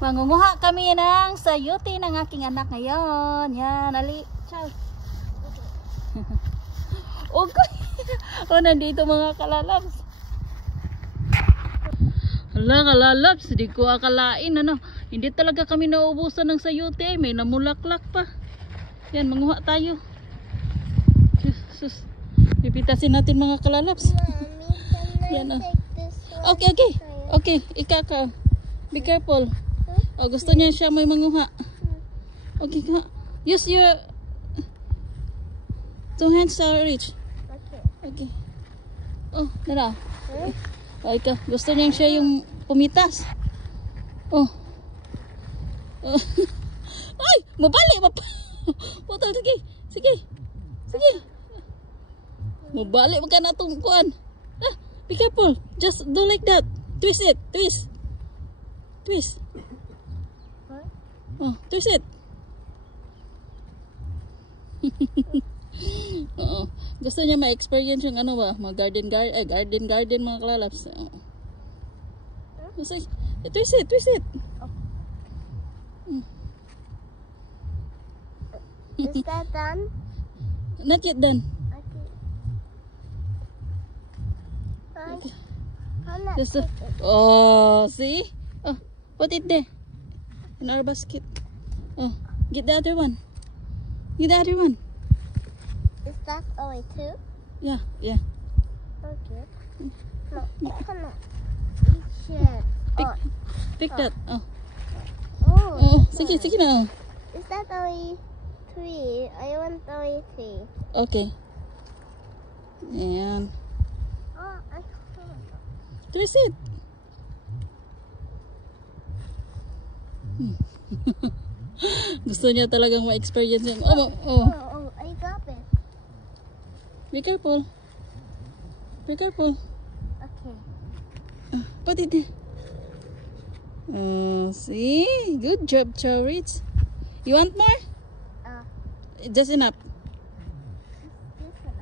Mangunguha kami ng sayuti ng aking anak ngayon. Yan, ali. Ciao. Okay. O, nandito mga kalalabs. Hala, kalalabs. Hindi ko akalain, ano. Hindi talaga kami naubusan ng sayuti. May namulaklak pa. Yan, manguha tayo. Sus. Pipitasin natin mga kalalabs. Yan, oh. Okay, okay. Okay, ikaka. Be careful. Oh, gusto niya siya may manguha. Okay ka. Use your 2 hands to reach. Okay. Okay. Oh, tara. Oh, ikaw. Gusto niya siya yung pumitas. Oh. Oh. Ay! Mabali! Putol, sige. Sige. Sige. Mabali. Wag ka na itong kuhan. Ah, be careful. Just do like that. Twist it. Twist. Twist. Oh, twist it. Oo. Gusto niya ma-experience yung ano ba, mga garden mga kalalabs. Twist it, twist it. Is that done? Not yet done. Okay. I'm not Just, taking. oh, see? Oh, put it there. In our basket. Oh, get the other one. Get the other one. Is that only 2? Yeah, yeah. Okay. No, you cannot. You should. Pick that. Oh. Oh. Oh, this sige, one. sige na. Is that only 3? I want only 3. Okay. Ayan. Oh, I can't. Twist it. Gusto niya talagang ma-experience yung Oh, I got it. Be careful. Be careful. Okay. Put it there. See? Good job, Chorich. You want more? Just enough. This one.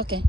Okay.